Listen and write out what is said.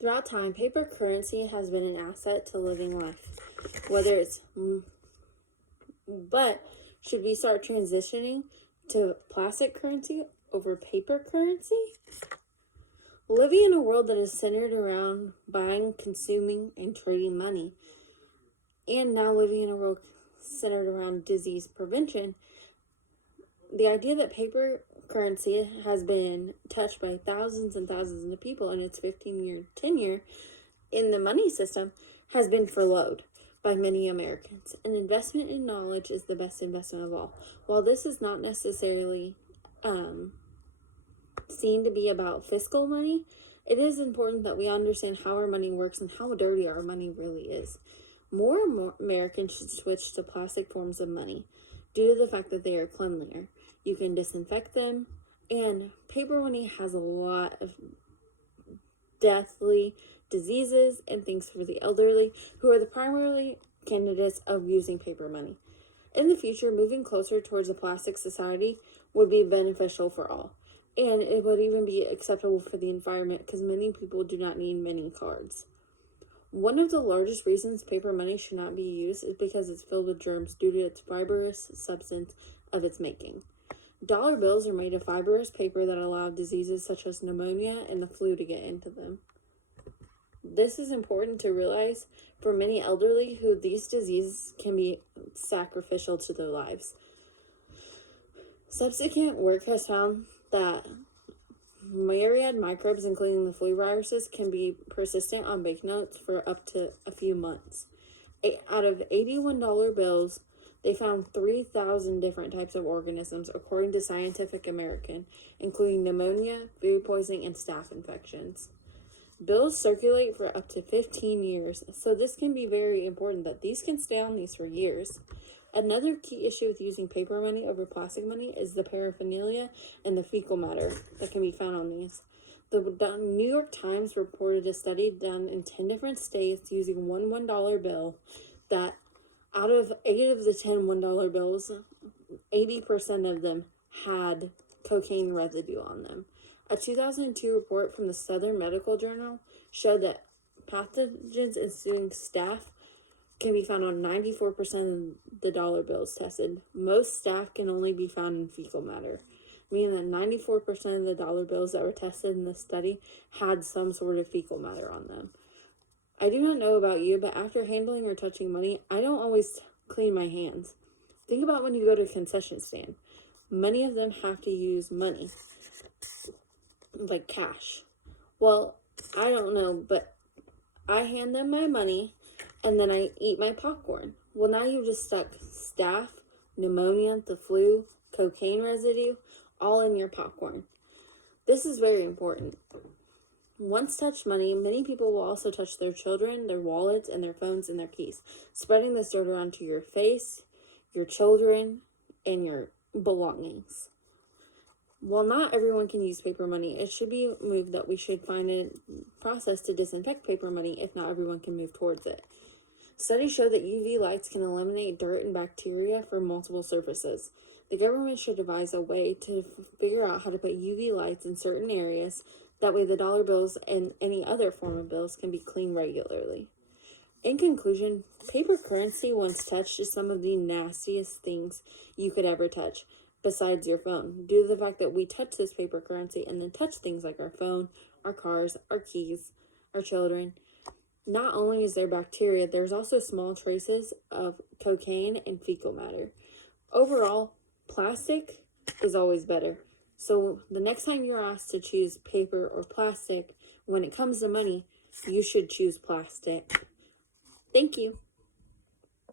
Throughout time, paper currency has been an asset to living life. But should we start transitioning to plastic currency over paper currency? Living in a world that is centered around buying, consuming, and trading money, and now living in a world centered around disease prevention, the idea that paper currency has been touched by thousands and thousands of people in its 15-year tenure in the money system has been furloughed by many Americans. An investment in knowledge is the best investment of all. While this is not necessarily seen to be about fiscal money, it is important that we understand how our money works and how dirty our money really is. More and more Americans should switch to plastic forms of money due to the fact that they are cleanlier. You can disinfect them, and paper money has a lot of deathly diseases and things for the elderly, who are the primary candidates of using paper money. In the future, moving closer towards a plastic society would be beneficial for all, and it would even be acceptable for the environment because many people do not need many cards. One of the largest reasons paper money should not be used is because it's filled with germs due to its fibrous substance of its making. Dollar bills are made of fibrous paper that allow diseases such as pneumonia and the flu to get into them. This is important to realize for many elderly who these diseases can be sacrificial to their lives. Subsequent work has found that myriad microbes, including the flu viruses, can be persistent on banknotes for up to a few months. Out of $81 bills, they found 3,000 different types of organisms, according to Scientific American, including pneumonia, food poisoning, and staph infections. Bills circulate for up to 15 years, so this can be very important that these can stay on these for years. Another key issue with using paper money over plastic money is the paraphernalia and the fecal matter that can be found on these. The New York Times reported a study done in 10 different states using one $1 bill that out of 8 of the 10 $1 bills, 80% of them had cocaine residue on them. A 2002 report from the Southern Medical Journal showed that pathogens including staph can be found on 94% of the dollar bills tested. Most staph can only be found in fecal matter, meaning that 94% of the dollar bills that were tested in this study had some sort of fecal matter on them. I do not know about you, but after handling or touching money, I don't always clean my hands. Think about when you go to a concession stand. Many of them have to use money, like cash. Well, I don't know, but I hand them my money and then I eat my popcorn. Well, now you've just stuck staph, pneumonia, the flu, cocaine residue, all in your popcorn. This is very important. Once touched money, many people will also touch their children, their wallets, and their phones and their keys, spreading this dirt around to your face, your children, and your belongings. While not everyone can use paper money, it should be moved that we should find a process to disinfect paper money if not everyone can move towards it. Studies show that UV lights can eliminate dirt and bacteria from multiple surfaces. The government should devise a way to figure out how to put UV lights in certain areas. That way the dollar bills and any other form of bills can be cleaned regularly. In conclusion, paper currency once touched is some of the nastiest things you could ever touch, besides your phone, due to the fact that we touch this paper currency and then touch things like our phone, our cars, our keys, our children. Not only is there bacteria, there's also small traces of cocaine and fecal matter. Overall, plastic is always better. So the next time you're asked to choose paper or plastic, when it comes to money, you should choose plastic. Thank you.